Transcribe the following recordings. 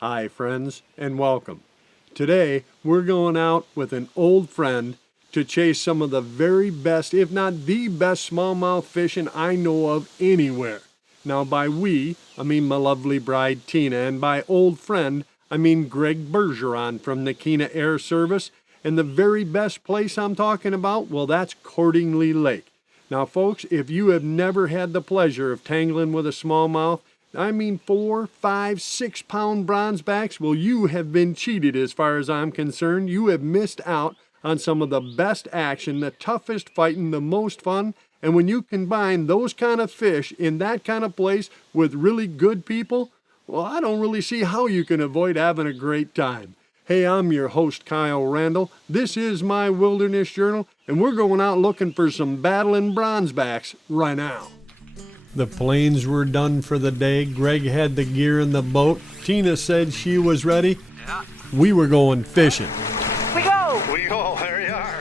Hi friends, and welcome. Today we're going out with an old friend to chase some of the very best, if not the best smallmouth fishing I know of anywhere. Now by we, I mean my lovely bride Tina, and by old friend, I mean Greg Bergeron from the Kena Air Service. And the very best place I'm talking about, well, that's Cordingley Lake. Now folks, if you have never had the pleasure of tangling with a smallmouth, I mean 4, 5, 6 pound bronzebacks, well, you have been cheated as far as I'm concerned. You have missed out on some of the best action, the toughest fighting, the most fun. And when you combine those kind of fish in that kind of place with really good people, well, I don't really see how you can avoid having a great time. Hey, I'm your host, Kyle Randall. This is my Wilderness Journal, and we're going out looking for some battling bronzebacks right now. The planes were done for the day. Greg had the gear in the boat. Tina said she was ready. Yeah. We were going fishing. We go! We go, there you are.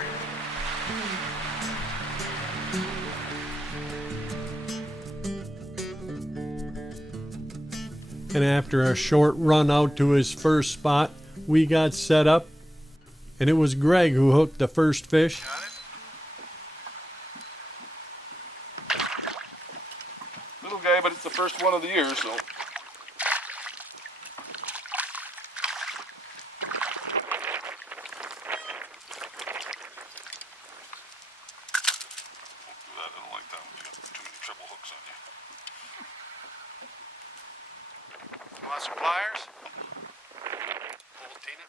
And after a short run out to his first spot, we got set up, and it was Greg who hooked the first fish. Got it? Little guy, but it's the first one of the year, so. I don't like that when you got too many triple hooks on you. You want some pliers? Old Tina?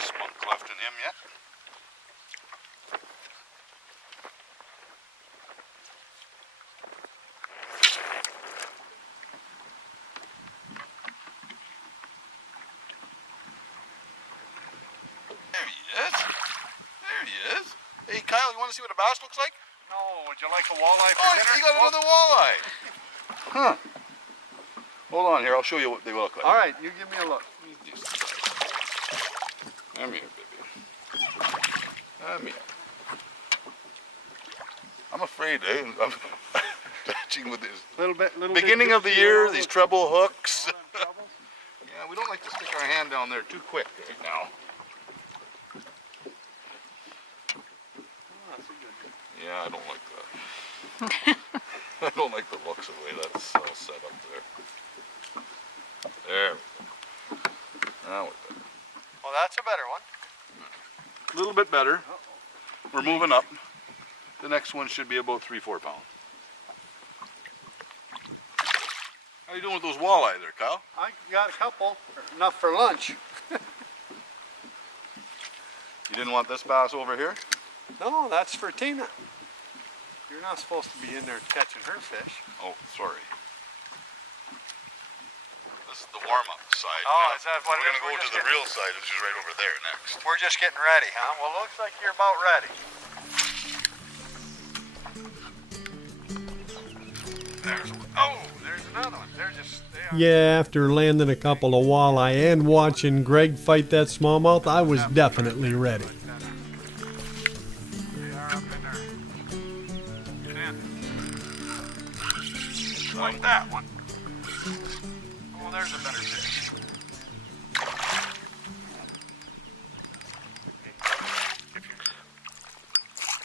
Spunk left in him yet? There he is. There he is. Hey, Kyle, you want to see what a bass looks like? No, would you like a walleye for Oh, dinner? you got another walleye. Huh. Hold on here. I'll show you what they look like. All right, you give me a look. Come here, baby. Come here. I'm afraid, I'm touching with this. Little bit Beginning of the year, these treble hooks. Trouble? Yeah, we don't like to stick our hand down there too quick right now. Oh, that's a good one. Yeah, I don't like that. I don't like the looks of the way that's all set up there. There we go. Now we're better. Well, that's a better one. A little bit better. Uh-oh. We're moving up. The next one should be about 3-4 pounds. How you doing with those walleye there, Kyle? I got a couple, enough for lunch. You didn't want this bass over here? No, that's for Tina. You're not supposed to be in there catching her fish. Oh, sorry. This is the warm-up side. Oh, is that what it We're is? going to go We're to just the getting- real side, which is right over there next. We're just getting ready, huh? Well, looks like you're about ready. There's one. Oh, there's another one. They are. Yeah, after landing a couple of walleye and watching Greg fight that smallmouth, I was definitely ready. They are up in there. Get in. Like that one. Oh, there's a better fish.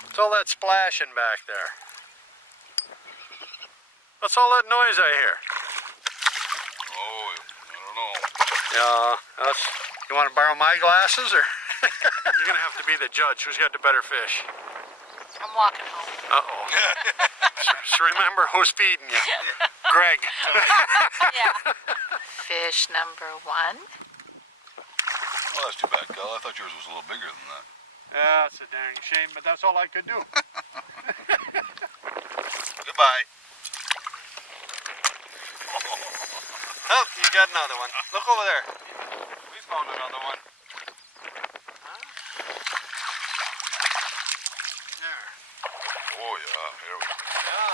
What's all that splashing back there? What's all that noise I hear? Oh, I don't know. Yeah, you want to borrow my glasses, or you're gonna have to be the judge. Who's got the better fish? I'm walking home. Uh-oh. Just remember who's feeding you. Greg. Yeah. Fish number 1. Well, that's too bad, Kyle. I thought yours was a little bigger than that. Yeah, that's a dang shame, but that's all I could do. Goodbye. Oh, you got another one. Look over there. We found another one. Huh? There. Oh, yeah. Here we go. Yeah.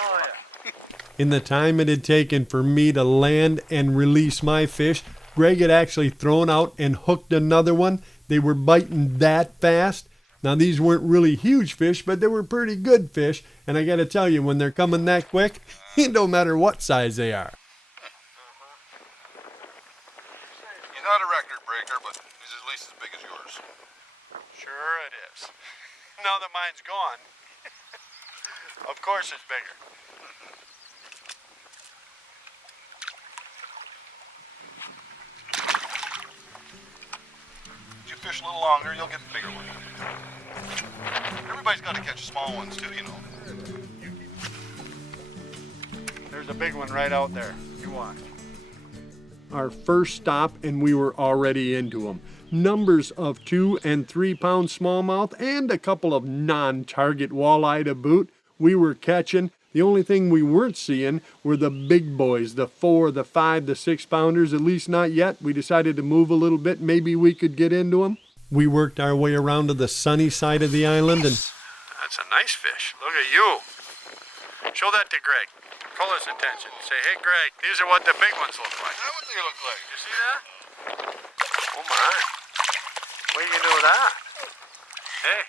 Oh, yeah. In the time it had taken for me to land and release my fish, Greg had actually thrown out and hooked another one. They were biting that fast. Now these weren't really huge fish, but they were pretty good fish. And I gotta tell you, when they're coming that quick, it don't matter what size they are. He's not a record breaker, but he's at least as big as yours. Sure it is. Now that mine's gone, of course it's bigger. If you fish a little longer, you'll get the bigger one. Everybody's got to catch small ones too, you know. There's a big one right out there. You watch. Our first stop, and we were already into them. Numbers of 2 and 3 pound smallmouth and a couple of non-target walleye to boot. We were catching. The only thing we weren't seeing were the big boys, the 4, the 5, the 6 pounders, at least not yet. We decided to move a little bit. Maybe we could get into them. We worked our way around to the sunny side of the island, and That's a nice fish. Look at you. Show that to Greg. Call his attention. Say, hey Greg, these are what the big ones look like. That's what they look like. You see that? Oh my. What are you gonna do with that? Hey,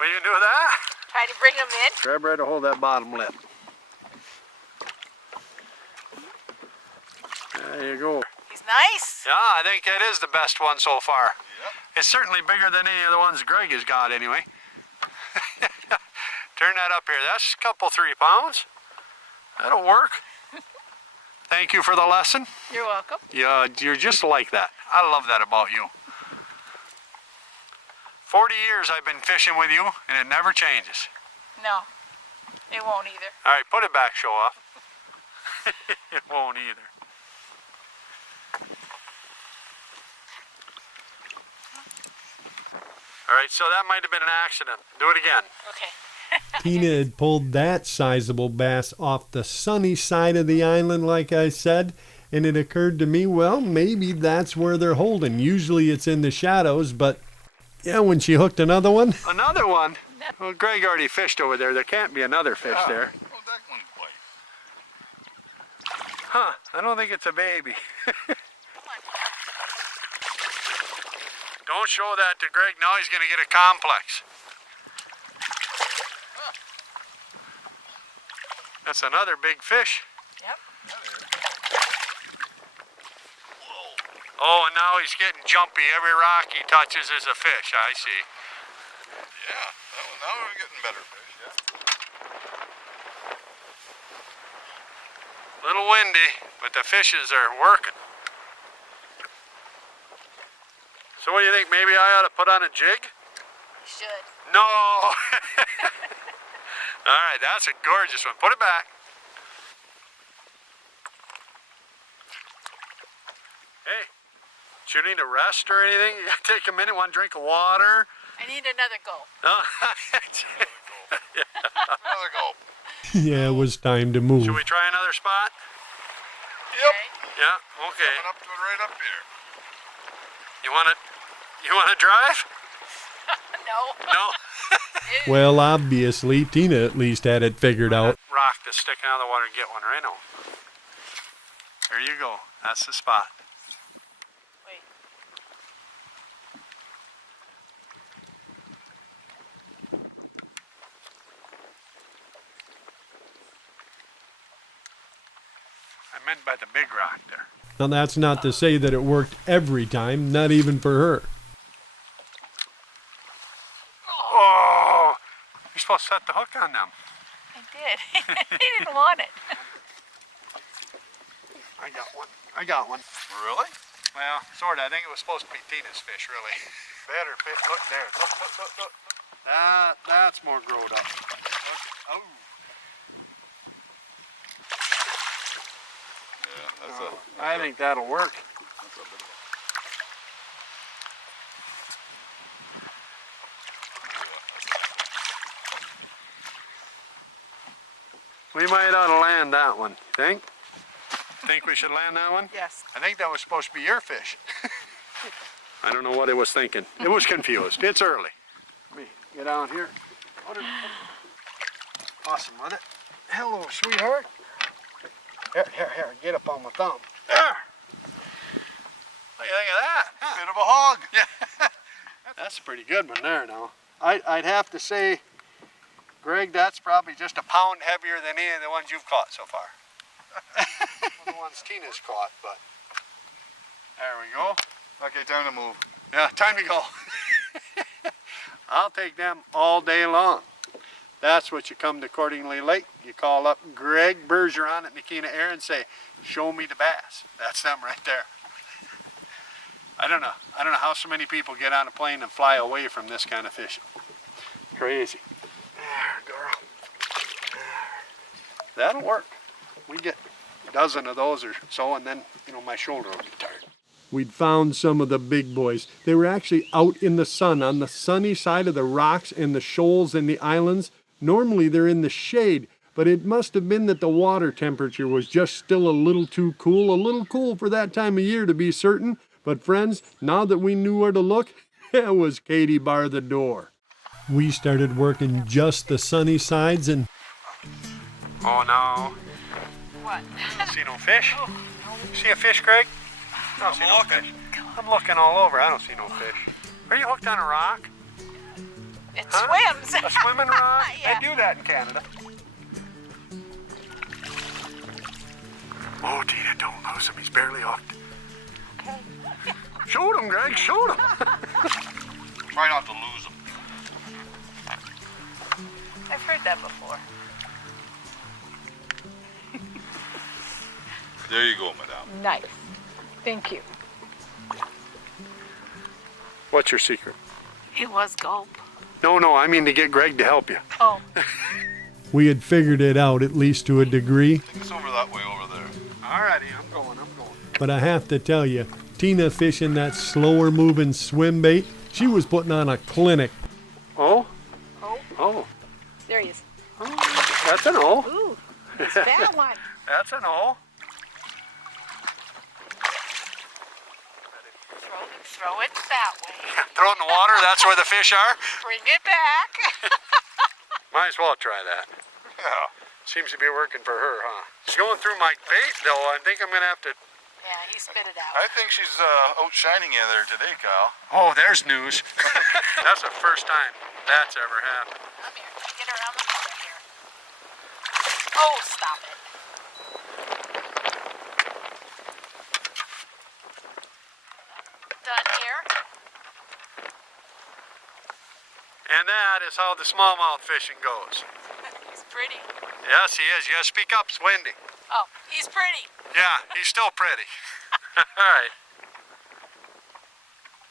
what are you gonna do with that? Try to bring them in. Grab right to hold that bottom lip. There you go. He's nice. Yeah, I think that is the best one so far. Yep. It's certainly bigger than any of the ones Greg has got anyway. Turn that up here. That's a couple 3 pounds. That'll work. Thank you for the lesson. You're welcome. Yeah, you're just like that. I love that about you. 40 years I've been fishing with you, and it never changes. No, it won't either. All right, put it back, show off. It won't either. All right, so that might have been an accident. Do it again. Okay. Tina had pulled that sizable bass off the sunny side of the island, like I said, and it occurred to me, well, maybe that's where they're holding. Usually it's in the shadows, but yeah, when she hooked another one. Another one? Well, Greg already fished over there. There can't be another fish there. Oh, that one's white. Huh, I don't think it's a baby. Don't show that to Greg. Now he's going to get a complex. That's another big fish. Yep. Oh, and now he's getting jumpy. Every rock he touches is a fish. I see. Yeah, now we're getting better fish, yeah. Little windy, but the fishes are working. So what do you think? Maybe I ought to put on a jig? You should. No! All right, that's a gorgeous one. Put it back. Hey, do you need a rest or anything? You gotta take a minute, want a drink of water? I need another go. No? Another gulp. Yeah, it was time to move. Should we try another spot? Yep. Yeah, okay. Coming up to it right up here. You wanna drive? No. No? Well, obviously, Tina at least had it figured out. Rock that's sticking out of the water, get one right now. There you go. That's the spot. Wait. I meant by the big rock there. Now, that's not to say that it worked every time, not even for her. Oh! You're supposed to set the hook on them. I did. He didn't want it. I got one. I got one. Really? Well, sort of. I think it was supposed to be Tina's fish, really. Better fish. Look there. Look. That's more growed up. Look. Oh. Yeah, that's a... I think that'll work. That's a bit of We might ought to land that one. Think? Think we should land that one? Yes. I think that was supposed to be your fish. I don't know what it was thinking. It was confused. It's early. Let me get out here. Awesome, wasn't it? Hello, sweetheart. Here, get up on my thumb. There. What do you think of that? Huh? bit of a hog. Yeah. That's a pretty good one there now. I'd have to say, Greg, that's probably just a pound heavier than any of the ones you've caught so far. Well, the ones Tina's caught, but there we go. Okay, time to move. Yeah, time to go. I'll take them all day long. That's what you come to Cordingley Lake. You call up Greg Bergeron at Makina Air and say, show me the bass. That's them right there. I don't know how so many people get on a plane and fly away from this kind of fishing. Crazy. There, girl. That'll work. We get a dozen of those or so, and then, you know, my shoulder will get tired. We'd found some of the big boys. They were actually out in the sun on the sunny side of the rocks and the shoals and the islands. Normally they're in the shade, but it must have been that the water temperature was just still a little too cool, a little cool for that time of year to be certain. But friends, now that we knew where to look, it was Katie bar the door. We started working just the sunny sides and... Oh no. What? See no fish? See a fish, Greg? I don't see no fish. I'm looking all over. I don't see no fish. Are you hooked on a rock? It Huh? swims. A swimming rock? Yeah. They do that in Canada. Oh, Tina, don't lose him. He's barely hooked. Okay. Shoot him, Greg. Shoot him. Try not to lose them. I've heard that before. There you go, madame. Nice. Thank you. What's your secret? It was gulp. No, I mean to get Greg to help you. Oh. We had figured it out, at least to a degree. Take us over that way over there. Alrighty, I'm going. But I have to tell you, Tina fishing that slower moving swim bait, she was putting on a clinic. Oh? Oh. Oh. There he is. That's an O. Ooh. It's that one. That's an O. Throw it that way. Throw it in the water, that's where the fish are? Bring it back. Might as well try that. Yeah. Seems to be working for her, huh? She's going through my bait, though. I think I'm going to have to... Yeah, he spit it out. I think she's outshining you there today, Kyle. Oh, there's news. That's the first time that's ever happened. Come here. Get around the corner here. Oh, stop it. Done here. And that is how the smallmouth fishing goes. He's pretty. Yes, he is. You gotta speak up, it's windy. Oh, he's pretty. Yeah, he's still pretty. All right.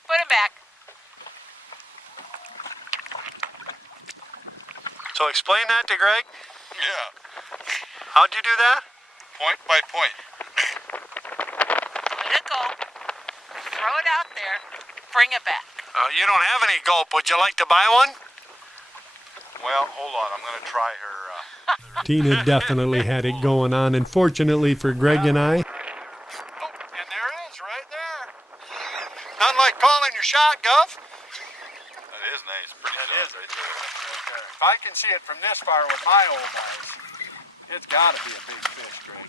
Put him back. So explain that to Greg. Yeah. How'd you do that? Point by point. Let it go. Throw it out there. Bring it back. You don't have any gulp. Would you like to buy one? Well, hold on. I'm going to try her. Tina definitely had it going on, and fortunately for Greg and I, Oh, and there it is, right there. Nothing like calling your shot, Guff. That is nice. Pretty That shot is. right there. If I can see it from this far with my old eyes, it's got to be a big fish, Greg.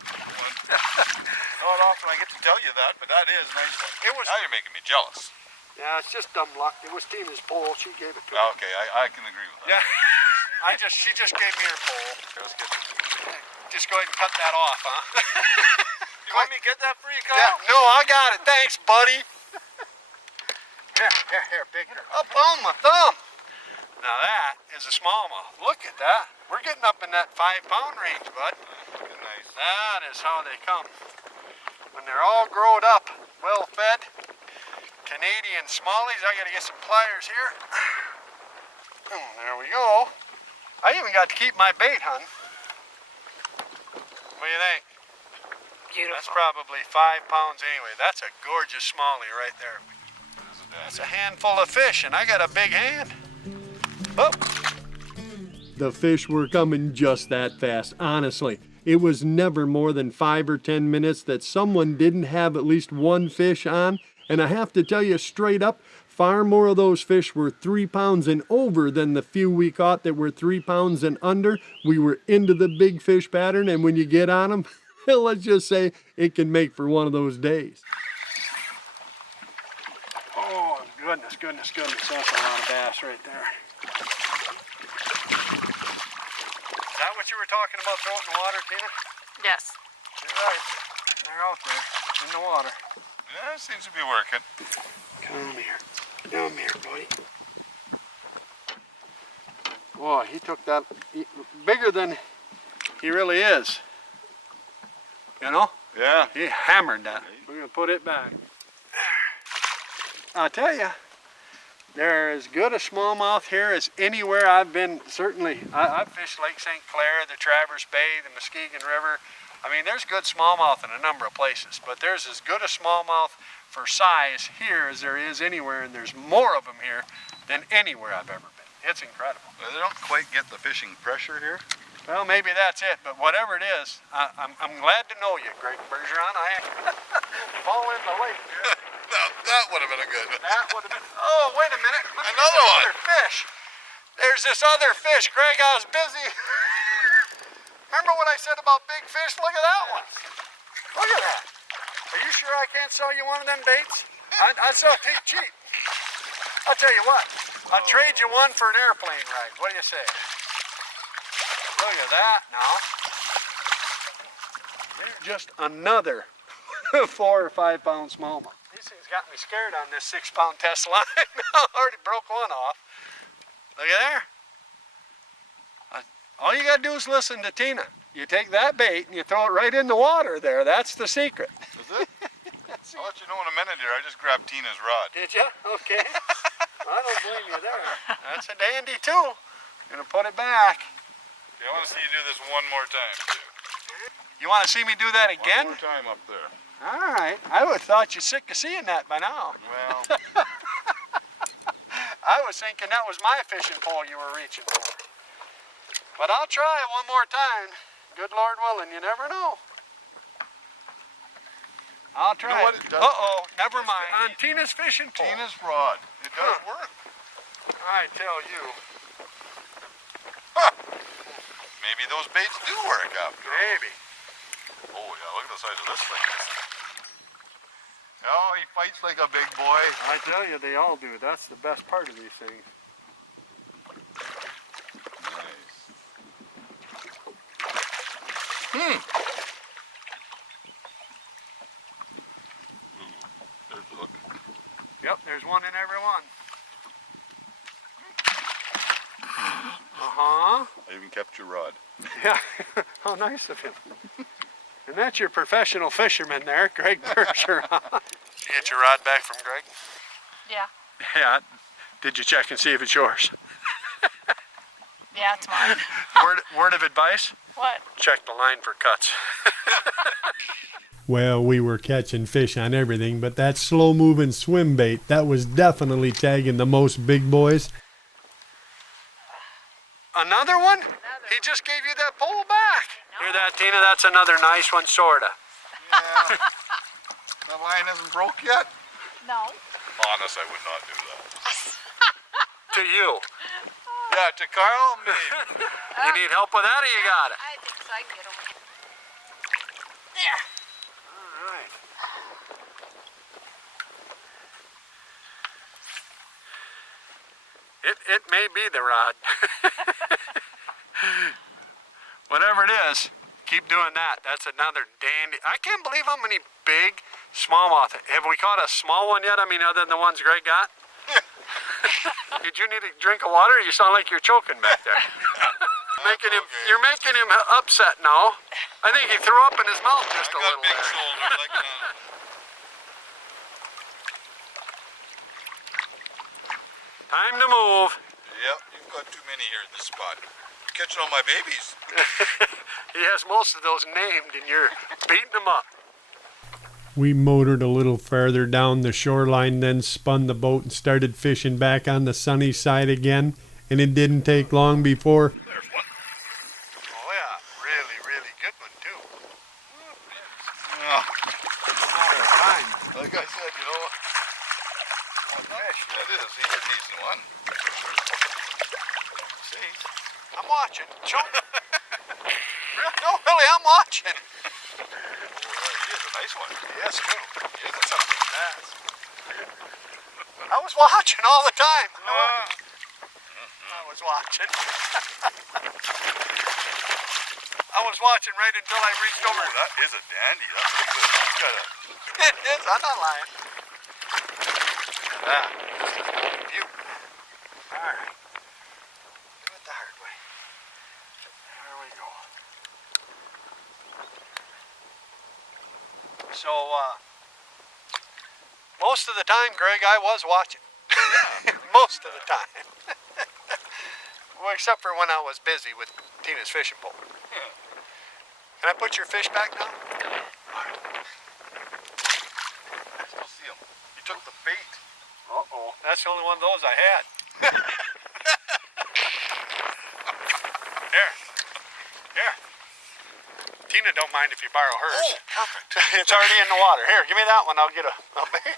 Not often I get to tell you that, but that is nice. It was- Now you're making me jealous. Yeah, it's just dumb luck. It was Tina's pole. She gave it to me. Okay, I can agree with that. Yeah. She just gave me her pole. Let's get Just go ahead and cut that off, huh? You want me to get that for you, Kyle? Yeah, no, I got it. Thanks, buddy. Here, bigger. Up on my thumb. Now that is a smallmouth. Look at that. We're getting up in that 5-pound range, bud. Nice. That is how they come. When they're all growed up, well fed, Canadian Smallies. I gotta get some pliers here. There we go. I even got to keep my bait, hun. What do you think? Beautiful. That's probably 5 pounds anyway. That's a gorgeous smallie right there. That's a handful of fish, and I got a big hand. Oh. the fish were coming just that fast, honestly. It was never more than 5 or 10 minutes that someone didn't have at least one fish on, and I have to tell you straight up, far more of those fish were 3 pounds and over than the few we caught that were 3 pounds and under. We were into the big fish pattern, and when you get on them, let's just say it can make for one of those days. Oh, goodness, goodness, goodness. That's a lot of bass right there. Is that what you were talking about, throwing in the water, Tina? Yes. You're right. They're out there in the water. Yeah, it seems to be working. Come here. Come here, buddy. Boy, he took that bigger than he really is. You know? Yeah. He hammered that. We're going to put it back. I'll tell you, they're as good a smallmouth here as anywhere I've been. Certainly, I've fished Lake St. Clair, the Traverse Bay, the Muskegon River. I mean, there's good smallmouth in a number of places, but there's as good a smallmouth for size here as there is anywhere, and there's more of them here than anywhere I've ever been. It's incredible. Well, they don't quite get the fishing pressure here. Well, maybe that's it, but whatever it is, I'm glad to know you, Greg Bergeron. I fall in the lake here. That would have been a good. That would have been. Oh, wait a minute. Look at Another this one. other fish. There's this other fish, Greg. I was busy. Remember what I said about big fish? Look at that one. Look at that. Are you sure I can't sell you one of them baits? I'd sell it cheap. I'll tell you what. I'll trade you one for an airplane ride. What do you say? Look at that now. There's just another 4 or 5 pound smallmouth. These things got me scared on this 6 pound test line. I already broke one off. Look at there. All you gotta do is listen to Tina. You take that bait and you throw it right in the water there. That's the secret. Is it? I'll let you know in a minute here. I just grabbed Tina's rod. Did you? Okay. I don't blame you there. That's a dandy too. Gonna put it back. Yeah, I want to see you do this one more time, too. You want to see me do that again? One more time up there. All right. I would have thought you're sick of seeing that by now. Well, I was thinking that was my fishing pole you were reaching for. But I'll try it one more time. Good Lord willing, you never know. I'll try You know what? it. It does- Uh-oh, never mind. On Tina's fishing pole. Tina's rod. It does Huh. work. I tell you. Huh. Maybe those baits do work after all. Maybe. Oh, yeah, look at the size of this thing. Oh, he fights like a big boy. I tell you, they all do. That's the best part of these things. Nice. Ooh, there's a look. Yep, there's one in every one. Uh-huh. I even kept your rod. Yeah. How nice of him. And that's your professional fisherman there, Greg Bergeron. Did you get your rod back from Greg? Yeah. Yeah. Did you check and see if it's yours? Yeah, it's mine. Word of advice? What? Check the line for cuts. Well, we were catching fish on everything, but that slow-moving swim bait, that was definitely tagging the most big boys. Another one? He just gave you that pole back. Hear that, Tina? That's another nice one, sorta. Yeah. The line isn't broke yet? No. Honest, I would not do that. To you. Yeah, to Carl, maybe. You need help with that or you got it? I think so. I can get over here. There. All right. It may be the rod. Whatever it is, keep doing that. That's another dandy. I can't believe how many big smallmouth. Have we caught a small one yet? I mean, other than the ones Greg got? Did you need a drink of water? You sound like you're choking back there. You're making him upset now. I think he threw up in his mouth just a I little got big there. shoulders. I can handle it. Time to move. Yep, you've got too many here in this spot. You're catching all my babies. He has most of those named and you're beating them up. We motored a little farther down the shoreline, then spun the boat and started fishing back on the sunny side again. And it didn't take long before There's one. Oh yeah, really, really good one too. Oh, Matter of time. like I said, you know, Fish. that is, he's a decent one. See, I'm watching. Show me. No, really, I'm watching. Oh, he is a nice one. Yes, too. He isn't something. I was watching all the time. was watching. I was watching right until I reached over. Oh, that is a dandy. Look at this. He's got a... It is, I'm not lying. Ah, you. All right. Do it the hard way. There we go. So, most of the time, Greg, I was watching. Most of the time. Well, except for when I was busy with Tina's fishing pole. Yeah. Can I put your fish back now? I still see him. He took the bait. Uh-oh. That's the only one of those I had. Here. Here. Tina don't mind if you borrow hers. Oh, perfect. It's already in the water. Here, give me that one. I'll get a bait.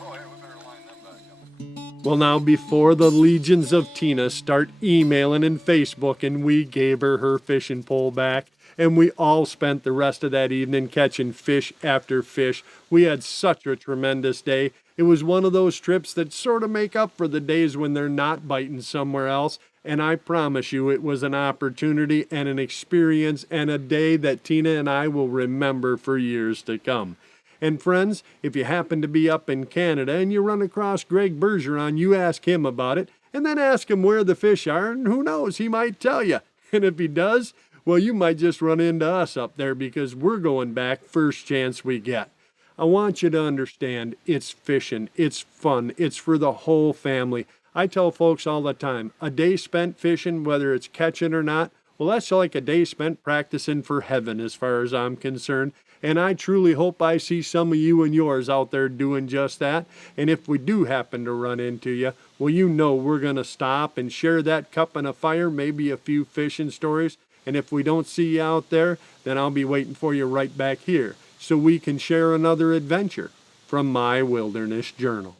Oh, hey, we better line them back up. Well, now, before the legions of Tina start emailing and Facebooking, we gave her her fishing pole back, and we all spent the rest of that evening catching fish after fish. We had such a tremendous day. It was one of those trips that sort of make up for the days when they're not biting somewhere else, and I promise you it was an opportunity and an experience and a day that Tina and I will remember for years to come. And friends, if you happen to be up in Canada and you run across Greg Bergeron, you ask him about it, and then ask him where the fish are, and who knows, he might tell you. And if he does, well, you might just run into us up there because we're going back first chance we get. I want you to understand, it's fishing, it's fun, it's for the whole family. I tell folks all the time, a day spent fishing, whether it's catching or not, well, that's like a day spent practicing for heaven as far as I'm concerned. And I truly hope I see some of you and yours out there doing just that. And if we do happen to run into you, well, you know we're going to stop and share that cup and a fire, maybe a few fishing stories. And if we don't see you out there, then I'll be waiting for you right back here so we can share another adventure from my Wilderness Journal.